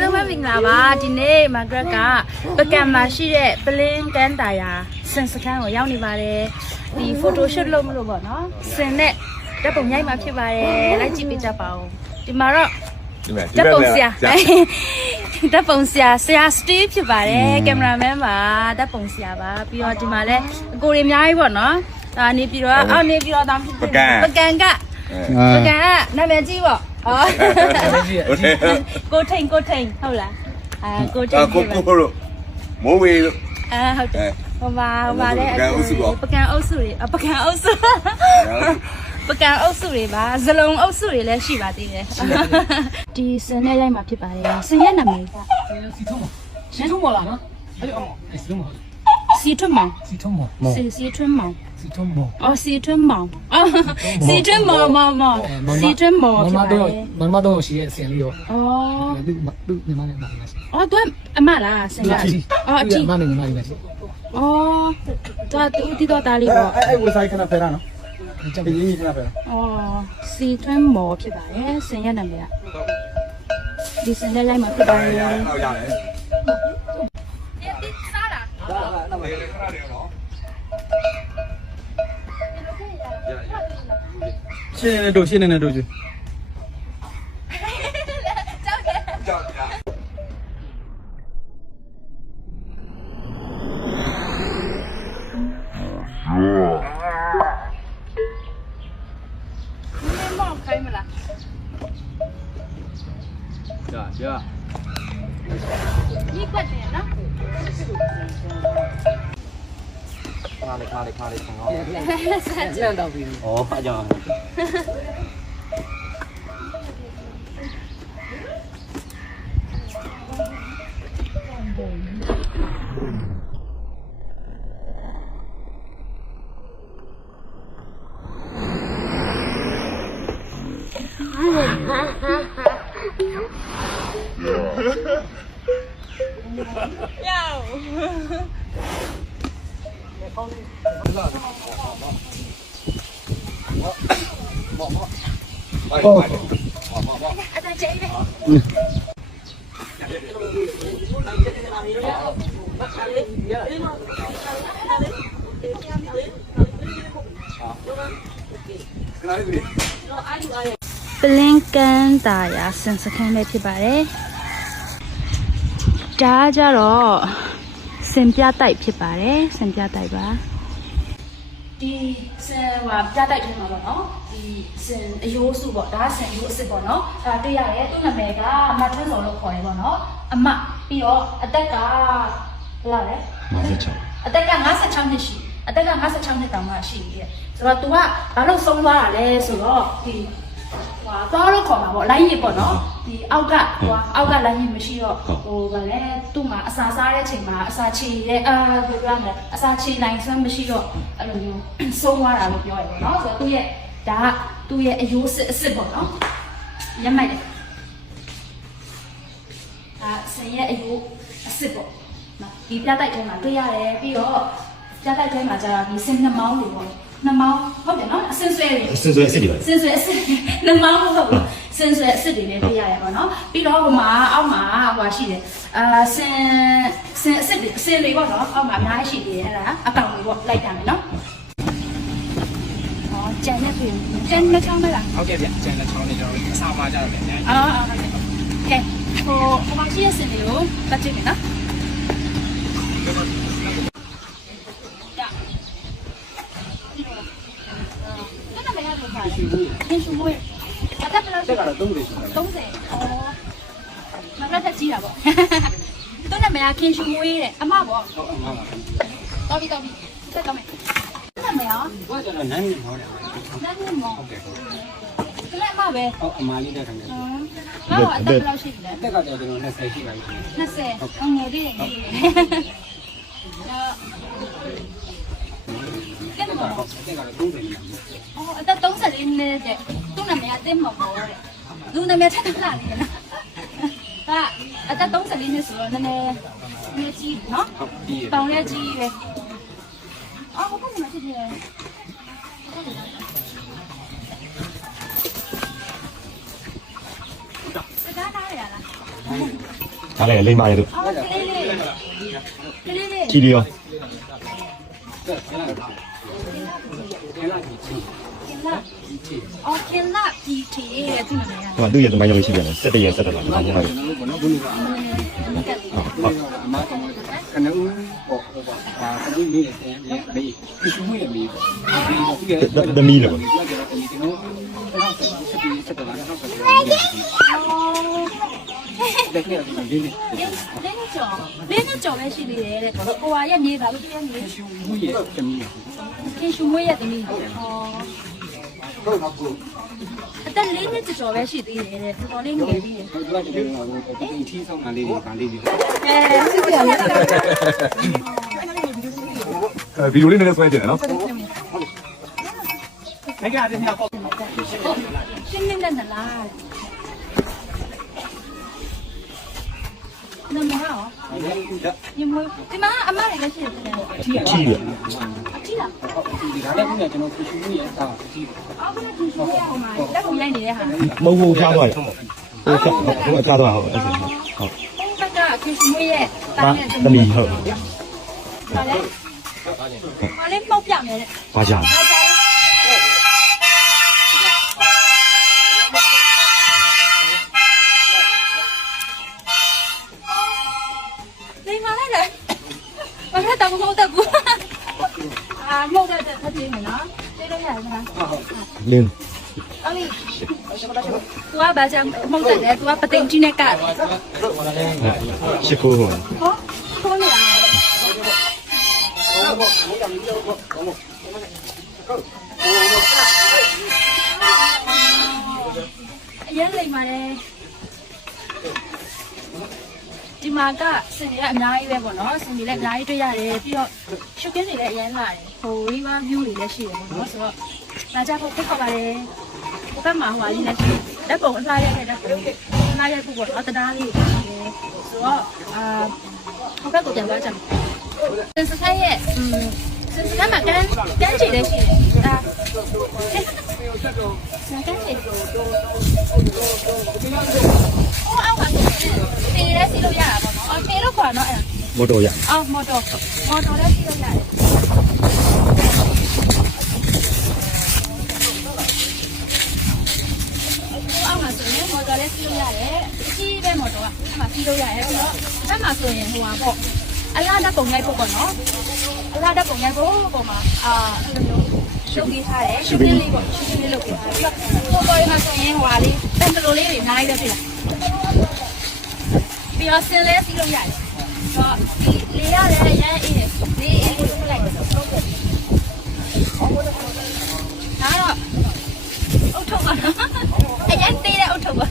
အားလုံးပဲမင်္ဂလာပါဒီနေ့မဂရက်ကပကံမှာရှိတဲ့ပလင်းကန်တာယာစင်စခန်းကိုရောက်နေပါတယ်ဒီဖိုတိုရှုတ်လုပ်မလို့ပေါ့နော်စင်နဲ့တပ်ပုံရိုက်မှာဖြစ်ပါတယ်လိုက်ကြည့်ပေးကြပါဦးဒီမှာတော့ဒီမဲ့တပ်ပုံဆရာတပ်ပုံဆရာဆရာစတီးဖြစ်ပါတယ်ကင်မရာမန်ပါတပ်ပုံဆရာပါပြီးတော့ဒီမှာလည်းအကိုတွေအများကြီးပေါ့နော်ဒါနေပြီးတော့အောက်နေပြီးတော့တောင်ဖြစ်ပကံကပကံကနာမည်ကြီးပေါ့ အော်ကိုထိန်ကိုထိန်ဟုတ်လားအာကိုထိန်ကိုကိုတို့မိုးဝေတို့အာဟုတ်တယ်ဟိုမှာဟိုမှာလည်းပကံအုပ်စုတွေပကံအုပ်စုပကံအုပ်စုတွေပါဇလုံအုပ်စုတွေလည်းရှိပါသေးတယ်ဒီစင်နဲ့ရိုက်မှာဖြစ်ပါတယ်စင်ရဲ့နာမည်ကစင်စီထုံးမစီထုံးမလားနော်အဲ့ဒီအမစီထုံးမဟုတ် စီထွန်းမောင်စီထုံးမစီစီထွန်းမောင်စီထုံးမအော်စီထွန်းမောင်အော်စီထွန်းမောင်မောင်မောင်စီထွန်းမောင်မဖြစ်မပါတတော့ယ်မမတော့ရှိရဲ့အစင်လေးရောအော်သူသူညီမနဲ့မမရှိအော်သူအမလားစင်ကအော်အတီမနဲ့ညီမလေးပဲရှိအော်တော်တူတီတော်တာလေးပေါ့အဲ့အဲ့ website ခဏဖယ်ရနော်ကြောက်ဒီရင်းခဏဖယ်ရအော်စီထွန်းမော်ဖြစ်ပါတယ်ဆင်ရနာမည်ကဒီစင်တဲ့လိုက်မှာဖြစ်ပါတယ်ဟုတ်ရတယ် ရှင်းနေတို့ လေးခေါင်းကျန်တော့ ပြီဩအကြောင်းခဏလေးပြီပလင်ကန်တာယာစင်စခန်းလေးဖြစ်ပါတယ်ဒါကကြတော့စင်ပြတိုက်ဖြစ်ပါတယ်စင်ပြတိုက်ပါ ဒီစင်ဟိုပြတိုက်ထဲမှာပေါ့နော်ဒီစင်အယိုးစုပေါ့ဒါစင်အယိုးအစ်စ်ပေါ့နော်ဒါတွေ့ရတယ်သူ့နာမည်ကအမထွန်းစော်လို့ခေါ်တယ်ပေါ့နော်အမပြီးတော့အသက်ကဘယ်လောက်လဲ56အသက်က56နှစ်ရှိအသက်က56နှစ်တောင်မှရှိပြီတဲ့ဆိုတော့ तू ကဘာလို့ဆုံးသွားတာလဲဆိုတော့ဒီဟွာသွားလို့ခေါ်မှာပေါ့လိုင်းရစ်ပေါ့နော်ဒီအောက်ကဟွာအောက်ကလိုင်းရစ်မရှိတော့ဟိုဗာလဲသူ့မှာအစာစားတဲ့ချိန်မှာအစာချေတဲ့အာဘယ်လိုရမလဲအစာချေနိုင်စွမ်းမရှိတော့အဲ့ လိုမျိုးဆုံးသွားတာလို့ပြောရပေါ့နော်ဆိုတော့သူ့ရဲ့ဒါကသူ့ရဲ့အယိုးစစ်အစ်စ်ပေါ့နော်ရမ်းမိုက်တယ်အာဆင်ရဲ့အယိုးအစ်စ်ပေါ့နော်ဒီပြတိုက်ထဲမှာတွေ့ရတယ်ပြီးတော့ပြတိုက်ထဲမှာကျတော့ဒီစင်နှမောင်းတွေပေါ့နှမောင်းဟုတ်တယ်နော်အစင်ဆွဲတွေစင်စွဲအစ်စ်တွေပါစင်ဆွဲအစ်စ်နှမောင်းမဟုတ်ဘူးစင်ဆွဲအစ်စ်တွေလည်းပြရတယ်ပေါ့နော်ပြီးတော့ဟိုမှာအောက်မှာဟိုရှိတယ်အာစင်စင်အစ်စ်တွေစင်တွေပေါ့နော်အောက်မှာအများကြီးရှိသေးတယ်အဲ့ဒါအကောင်တွေပေါ့လိုက်တာမယ်နော်ဟော ကျန်တဲ့ပြင်ကျန်တဲ့ချောင်းမလားဟုတ်ကဲ့ဗျကျန်တဲ့ချောင်းလေးကျွန်တော်အစားပါကြတော့လည်းအများကြီးအော်အော်ဟုတ်ကဲ့ကဲဟိုဟိုမှာရှိတဲ့စင်တွေကိုပတ်ကြည့်မယ်နော်ရအဲ့ဒါမရတော့ပါဘူးခင်ဗျမွေးအသက်ဘယ်လောက်ရှိလဲကတော့သုံးလို့ရှိတယ်30အော်မနက်တက်ကြီးတာပေါ့သူနာမည်ကခင်ရှူမွေးတဲ့အမပေါ့ဟုတ်အမှန်ပါတော်ပြီတော်ပြီတက်တော့မယ်သူနာ မည်ကဘာကျွန်တော်နန်းနေဟောတယ်နတ်နေမောကလေးအမပဲဟုတ်အမားလေးတက်ခံတယ်ဟမ်ငါ့အသက်ဘယ်လောက်ရှိလဲတက်ကကျကျွန်တော်20ရှိပါပြီ20ငွေလေးငယ်လေးကဲတော့ဟုတ်တက်ကတော့30နေပါအော်အသက်34နှစ်တဲ့သူ့နာမည်အသိမပေါ်တဲ့လူနာမည်ထက်ထလာနေတယ်ဟာအသက်34နှစ်ဆိုတော့နည်းနည်းနည်းကြီးနော်ဟုတ်ပြီးရတောင်လည်းကြီးပဲ အော်ဘုရားမရှိသေးတယ်စကားနားရလားဒါလည်းလိမ္မာရတို့အော်ကလေးလေးကလေးလေးကြည်လီရောခဲလာကြီးချင်းကင်လာအော်ကင်လာဒီတီရဲ့ဒီမှာဟိုသူ့ရဲ့သမိုင်းရုပ်ရှိပြန်တယ်17ရက်17လဒီမှာဟုတ်တယ်ကျွန်တော်တို့ဘောနော်ဘုရားအမကကနဦးပေါ့ပေါ့ အာတတိလေးတဲ့မေးဒီမှုရဲ့မေးပေါ့ဒီတော့ဒီကသမီးလည်းပေါ့ဒီကတော့ဒီတော့တော့ဆက်ပြီးဆက်တော့တော့ဆက်ပြီးတက်ခဲ့တယ်ဒီနေ့လင်းနဲ့ကြော်လင်းနဲ့ကြော်ပဲရှိသေးတယ်တဲ့ဟိုဟာရဲ့မြေပါလို့ပြောနေရှူမှုရဲ့တမီးခင်ရှူမွေးရဲ့သမီးဟောအသက်လေးနဲ့ကြော်ပဲရှိသေးတယ်တဲ့တော်တော်လေးငယ်သေးတယ်တော့တော့ကျွန်တော်တို့ဒီထီးဆောင်တာလေးတွေပါလေးတွေအဲစစ်ပြရမယ် ဗီဒီယိုလေးနည်းနည်းဆွဲကြည့်တယ်နော်အဲ့ကအဲ့ဒီကတော့ရှင်းနေတယ်လားနမရောညမဒီမှာအမလည်းရှိတယ်ကြည်ရအကြည့်လားဒီဒါလည်းကျွန်တော်ရှူမှုရဲ့အာဒီအော်ဘယ်လိုရှူရအောင်လဲလက်ပုံရိုက်နေတဲ့ဟာမဟုတ်ဘူးချားသွားရဟိုကဟိုချားသွားဟုတ်အဲ့ဒါဟုတ်ဘက်ကခင်ရှူမွေးရဲ့တာဒါနဲ့သမီးဟုတ်ဒါလည်း မလေးပေါက်ပြမယ်တဲ့ဘာကြောင့်နေမလိုက်လေဘာလဲတောင်မဟုတ်တဘူးအာမဟုတ်တဲ့ထပ်ပြေးမယ်နော်ပြေးလို့ရတယ်မလားလင်းအဲ့ဒီသူကဘာကြောင့်မဟုတ်တယ်လဲသူကပသိမ်ကြီးနဲ့ကတ်ရှစ်ခိုးဟုတ်ဟောခေါ်နေတာ အရင်လိမ့်ပါတယ်ဒီမှာကစင်ရအများကြီးပဲပေါ့နော်စင်တွေလည်းအများကြီးတွေ့ရတယ်ပြီးတော့ရှုပ်ကင်းတွေလည်းအရင်လာတယ်ဟို river view တွေလည်းရှိတယ်ပေါ့နော်ဆိုတော့လာကြဖို့ဖိတ်ခေါ်ပါတယ်ဟိုဘက်မှာဟိုအရင်လည်းရှိတယ်လက်ပုံအလှရိုက်ခဲ့တဲ့ပုံအလှရိုက်ဖို့ပေါ့နော်တရားလေးတွေရှိတယ်ဆိုတော့အာဟိုဘက်ကိုပြန်သွားကြမယ် စင်စခိုင်းရဲ့อืมစင်စခိုင်းမှာကန်းကန်းချီလည်းရှိတယ်အာစင်ကန်းချီအော်အောက်ပါစီရဲစီလို့ရတာပေါ့နော်အော်ထေလို့ခေါ်တော့အဲ့မို့တော့ရအော်မော်တော်မော်တော်လည်းစီလို့ရတယ်အောက်မှာဆိုရင်မော်တော်လည်းစီးလို့ရတယ်အကြီးပဲမော်တော်ကအမှစီးလို့ရတယ်ပြီးတော့အမှဆိုရင်ဟိုပါပေါ့ အလားတက်ပုံရိုက်ဖို့ပေါ့နော်အလားတက်ပုံရိုက်ဖို့ပုံမှာအာအဲ့လိုမျိုးရှုပ်ပြီးထားတယ်ရှုပ်ပြီးလေးပေါ့ရှုပ်ပြီးလေးလုပ်ပြီးထားပြီးတော့ပေါ်ပေါ်ရမှာဆိုရင်ဟွာလေးတန်တလိုလေးတွေနားလိုက်တဲ့ဖြစ်လာပြီးတော့ဆင်းလဲစီးလို့ရတယ်တော့ဒီလေရလည်းရမ်းအေးတယ်လေးအေးလို့မလိုက်တော့တော့ပေါ့ဒါတော့အုတ်ထုတ်ပါတော့အရင်သေးတဲ့အုတ်ထုတ်ပါ